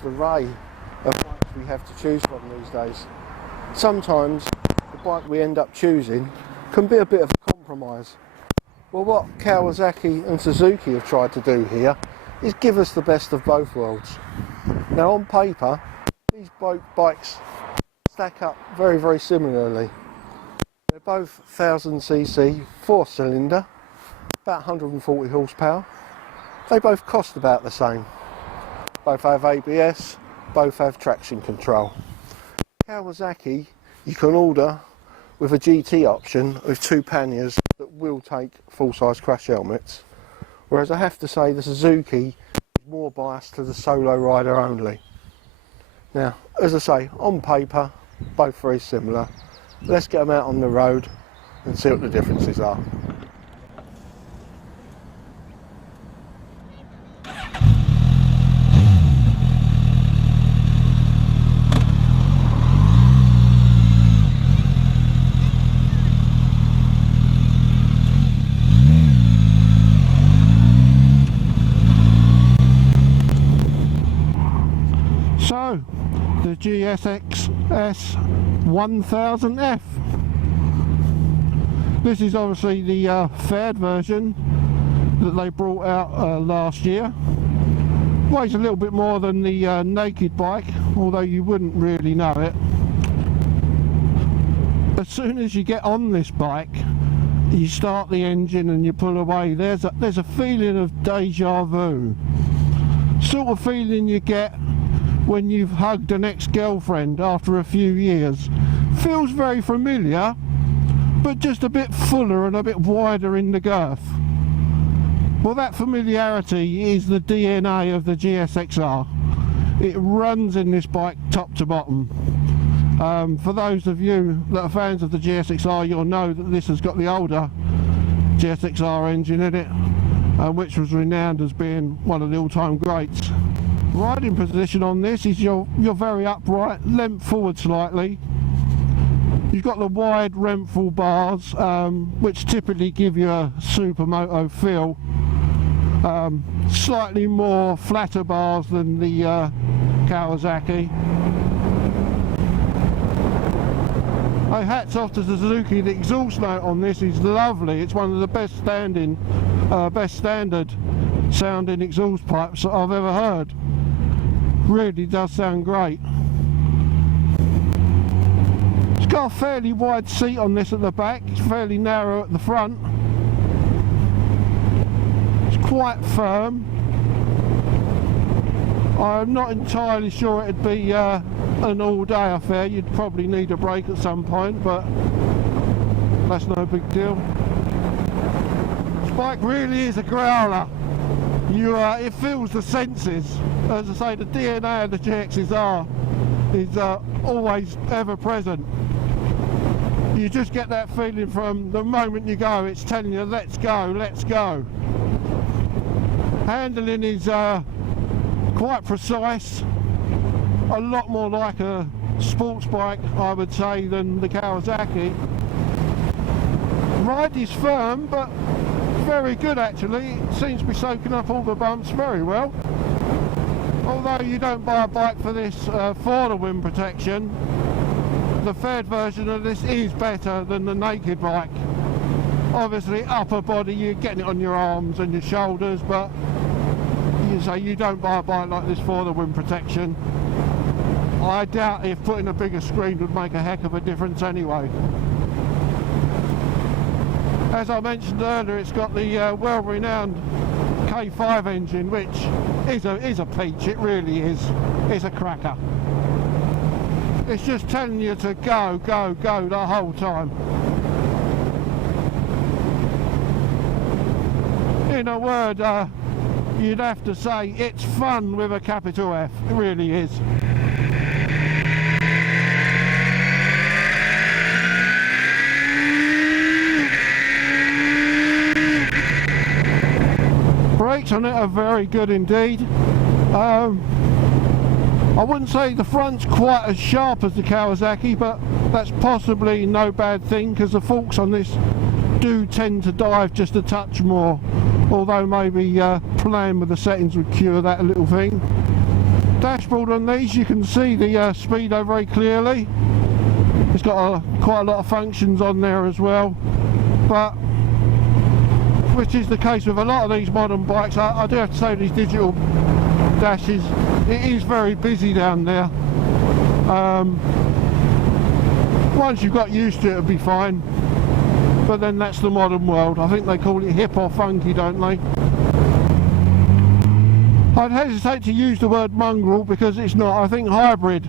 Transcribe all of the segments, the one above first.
vast array of bikes we have to choose from these days. Sometimes the bike we end up choosing can be a bit of a compromise. Well, what Kawasaki and Suzuki have tried to do here is give us the best of both worlds. Now on paper, these both bikes stack up very similarly. They're both 1000cc 4-cylinder, about 140 horsepower. They both cost about the same. Both have ABS, both have traction control. Kawasaki you can order with a GT option with 2 panniers that will take full-size crash helmets, whereas I have to say the Suzuki is more biased to the solo rider only. Now, as I say, on paper, both very similar. Let's get them out on the road and see what the differences are. So, the GSXS 1000F. This is obviously the fared version that they brought out last year. Weighs a little bit more than the naked bike, although you wouldn't really know it. As soon as you get on this bike, you start the engine and you pull away, there's a feeling of deja vu. Sort of feeling you get when you've hugged an ex-girlfriend after a few years. Feels very familiar, but just a bit fuller and a bit wider in the girth. Well, that familiarity is the DNA of the GSXR. It runs in this bike top to bottom. For those of you that are fans of the GSXR, you'll know that this has got the older GSXR engine in it, which was renowned as being one of the all-time greats. Riding position on this is you're very upright, leant forward slightly. You've got the wide rental bars, which typically give you a supermoto feel. Slightly more flatter bars than the Kawasaki. Oh, hats off to Suzuki. The exhaust note on this is lovely. It's one of the best standard sounding exhaust pipes that I've ever heard. Really does sound great. It's got a fairly wide seat on this at the back. It's fairly narrow at the front. It's quite firm. I'm not entirely sure it'd be an all-day affair. You'd probably need a break at some point, but that's no big deal. This bike really is a growler. It fills the senses. As I say, the DNA of the GXXR is always ever present. You just get that feeling from the moment you go. It's telling you, let's go, let's go. Handling is quite precise, a lot more like a sports bike, I would say, than the Kawasaki. Ride is firm, but very good actually. It seems to be soaking up all the bumps very well. Although you don't buy a bike for this for the wind protection, the fared version of this is better than the naked bike. Obviously upper body, you're getting it on your arms and your shoulders, but you don't buy a bike like this for the wind protection. I doubt if putting a bigger screen would make a heck of a difference anyway. As I mentioned earlier, it's got the well-renowned K5 engine, which is a peach. It really is. It's a cracker. It's just telling you to go, go, go the whole time. In a word, you'd have to say it's fun with a capital F. It really is. Brakes on it are very good indeed. I wouldn't say the front's quite as sharp as the Kawasaki, but that's possibly no bad thing because the forks on this do tend to dive just a touch more, although maybe playing with the settings would cure that little thing. Dashboard on these, you can see the speedo very clearly. It's got quite a lot of functions on there as well, but which is the case with a lot of these modern bikes. I do have to say, these digital dashes, it is very busy down there. Once you've got used to it, it'll be fine, but then that's the modern world. I think they call it hip or funky, don't they? I'd hesitate to use the word mongrel because it's not. I think hybrid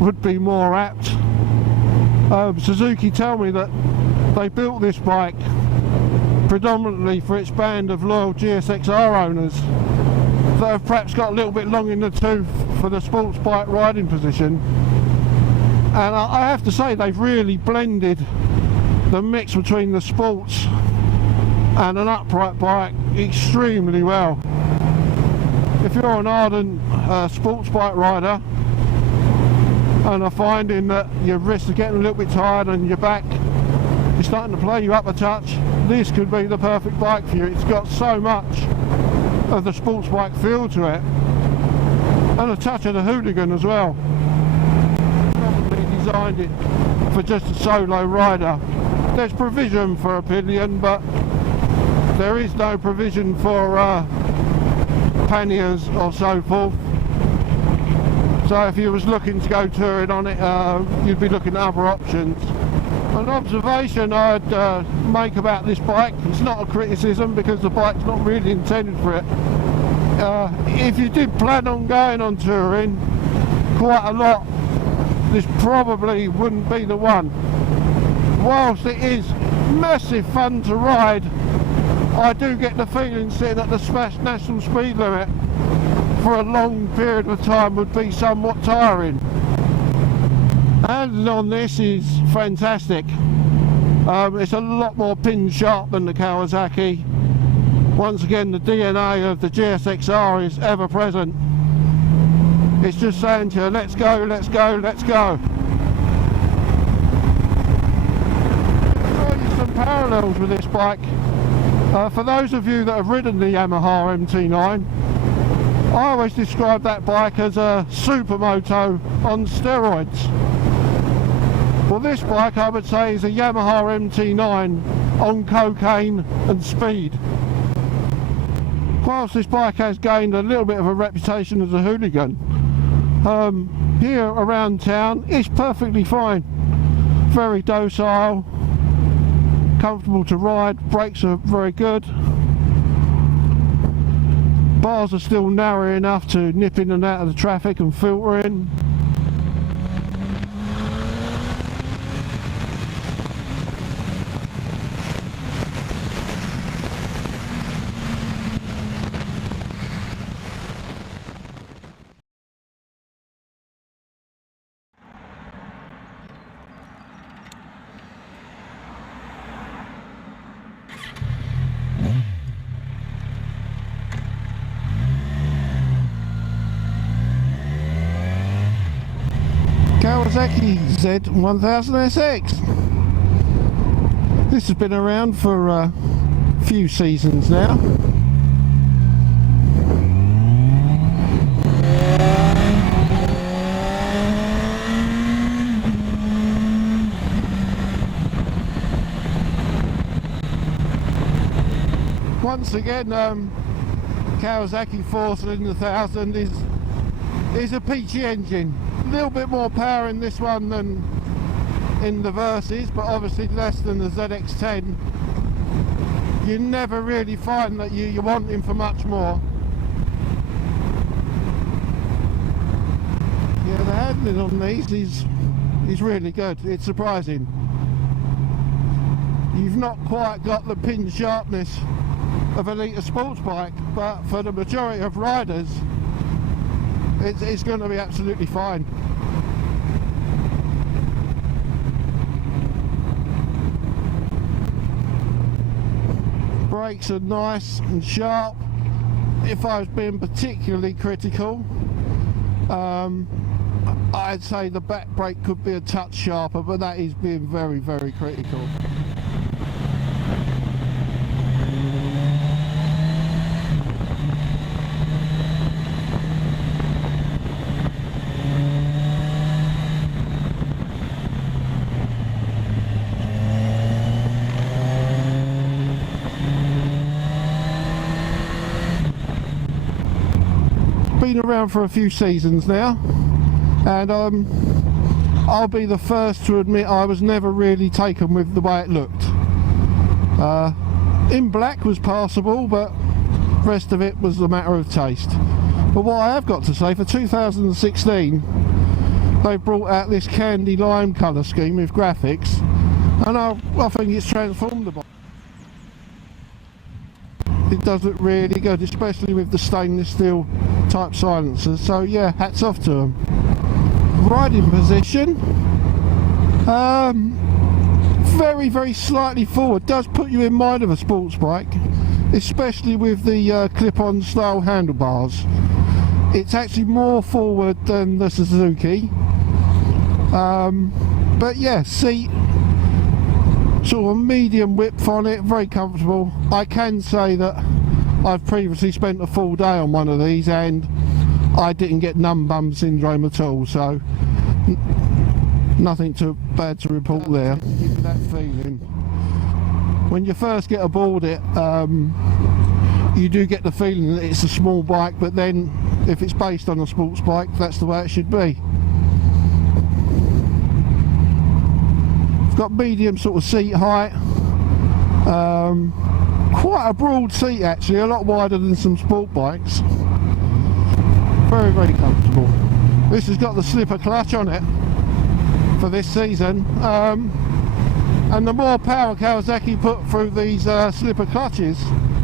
would be more apt. Suzuki tell me that they built this bike predominantly for its band of loyal GSXR owners that have perhaps got a little bit long in the tooth for the sports bike riding position. And I have to say, they've really blended the mix between the sports and an upright bike extremely well. If you're an ardent sports bike rider and are finding that your wrists are getting a little bit tired and your back is starting to play you up a touch, this could be the perfect bike for you. It's got so much of the sports bike feel to it, and a touch of the hooligan as well. Probably designed it for just a solo rider. There's provision for a pillion, but there is no provision for panniers or so forth. So if you was looking to go touring on it, you'd be looking at other options. An observation I'd make about this bike, it's not a criticism because the bike's not really intended for it. If you did plan on going on touring quite a lot, this probably wouldn't be the one. Whilst it is massive fun to ride, I do get the feeling sitting at the smashed national speed limit for a long period of time would be somewhat tiring. Handling on this is fantastic. It's a lot more pin sharp than the Kawasaki. Once again, the DNA of the GSXR is ever present. It's just saying to you, let's go, let's go, let's go. I'll show you some parallels with this bike. For those of you that have ridden the Yamaha MT9, I always describe that bike as a supermoto on steroids. Well, this bike I would say is a Yamaha MT9 on cocaine and speed. Whilst this bike has gained a little bit of a reputation as a hooligan, here around town it's perfectly fine. Very docile, comfortable to ride, brakes are very good. Bars are still narrow enough to nip in and out of the traffic and filter in. Kawasaki Z1000SX. This has been around for a few seasons now. Once again, Kawasaki 4-cylinder 1000 is a peachy engine. A little bit more power in this one than in the Versus, but obviously less than the ZX10. You never really find that you're wanting for much more. Yeah, the handling on these is really good. It's surprising. You've not quite got the pin sharpness of a litre sports bike, but for the majority of riders it's going to be absolutely fine. Brakes are nice and sharp. If I was being particularly critical, I'd say the back brake could be a touch sharper, but that is being very, very critical. been around for a few seasons now, and I'll be the first to admit I was never really taken with the way it looked. In black was passable, but the rest of it was a matter of taste. But what I have got to say, for 2016 they've brought out this candy lime colour scheme with graphics, and I think it's transformed the bike. It does look really good, especially with the stainless steel type silencers, so yeah, hats off to them. Riding position, very, very slightly forward, does put you in mind of a sports bike, especially with the clip-on style handlebars. It's actually more forward than the Suzuki, but yeah, seat sort of a medium width on it, very comfortable. I can say that I've previously spent a full day on one of these and I didn't get numb bum syndrome at all, so nothing too bad to report there. Give you that feeling when you first get aboard it, you do get the feeling that it's a small bike, but then if it's based on a sports bike, that's the way it should be. It's got medium sort of seat height, quite a broad seat actually, a lot wider than some sport bikes. Very, very comfortable. This has got the slipper clutch on it for this season, and the more power Kawasaki put through these slipper clutches,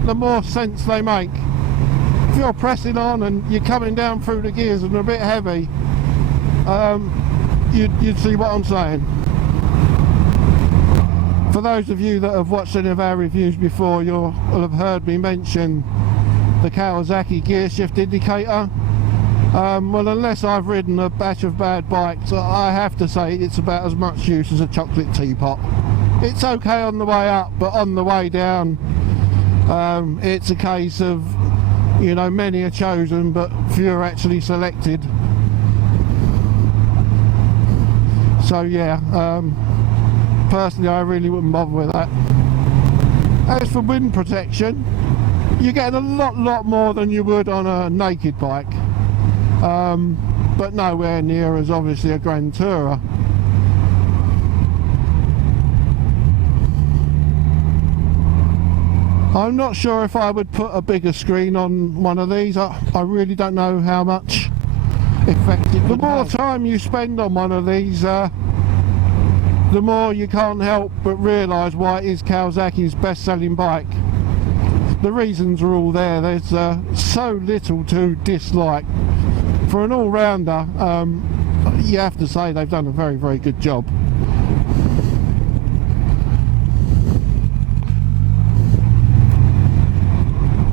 the more sense they make. If you're pressing on and you're coming down through the gears and they're a bit heavy, you'd see what I'm saying. For those of you that have watched any of our reviews before, you'll have heard me mention the Kawasaki gear shift indicator. Well, unless I've ridden a batch of bad bikes, I have to say it's about as much use as a chocolate teapot. It's okay on the way up, but on the way down, it's a case of, you know, many are chosen but few are actually selected. So yeah, personally I really wouldn't bother with that. As for wind protection, you're getting a lot more than you would on a naked bike, but nowhere near as obviously a Grand Tourer. I'm not sure if I would put a bigger screen on one of these. I really don't know how much effect it would have. The more time you spend on one of these, the more you can't help but realise why it is Kawasaki's best-selling bike. The reasons are all there. There's so little to dislike. For an all-rounder, you have to say they've done a very, very good job.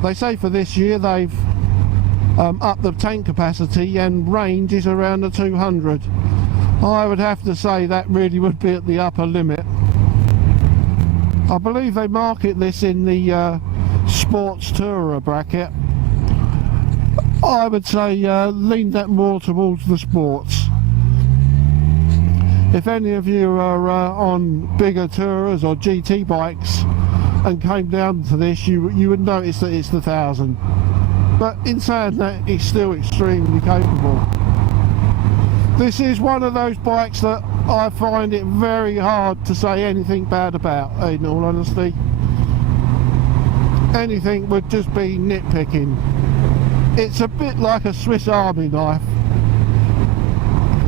They say for this year they've upped the tank capacity and range is around the 200. I would have to say that really would be at the upper limit. I believe they market this in the sports tourer bracket. I would say lean that more towards the sports. If any of you are on bigger tourers or GT bikes and came down to this, you would notice that it's the 1000. But in saying that, it's still extremely capable. This is one of those bikes that I find it very hard to say anything bad about, in all honesty. Anything would just be nitpicking. It's a bit like a Swiss Army knife.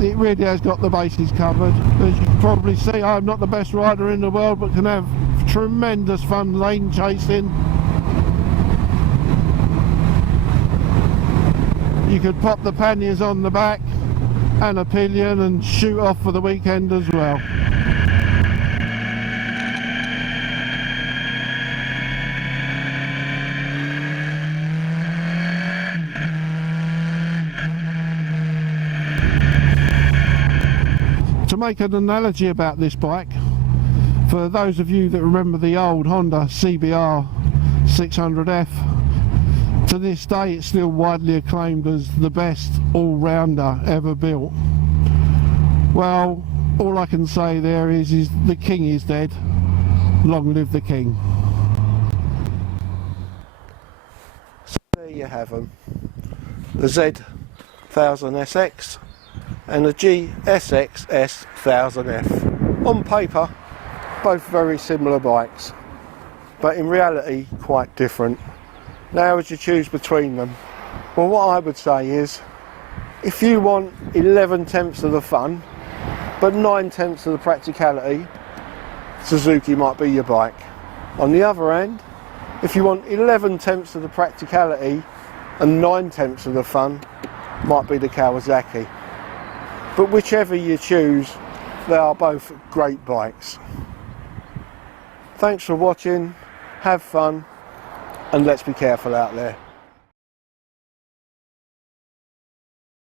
It really has got the bases covered. As you can probably see, I'm not the best rider in the world, but can have tremendous fun lane chasing. You could pop the panniers on the back and a pillion and shoot off for the weekend as well. To make an analogy about this bike, for those of you that remember the old Honda CBR 600F, to this day it's still widely acclaimed as the best all-rounder ever built. Well, all I can say there is the king is dead. Long live the king. So there you have them, the Z Z1000SX and the GSXS 1000F. On paper, both very similar bikes, but in reality quite different. Now, how would you choose between them? Well, what I would say is, if you want 11/10 of the fun, but 9/10 of the practicality, Suzuki might be your bike. On the other hand, if you want 11/10 of the practicality and 9/10 of the fun, might be the Kawasaki. But whichever you choose, they are both great bikes. Thanks for watching, have fun, and let's be careful out there.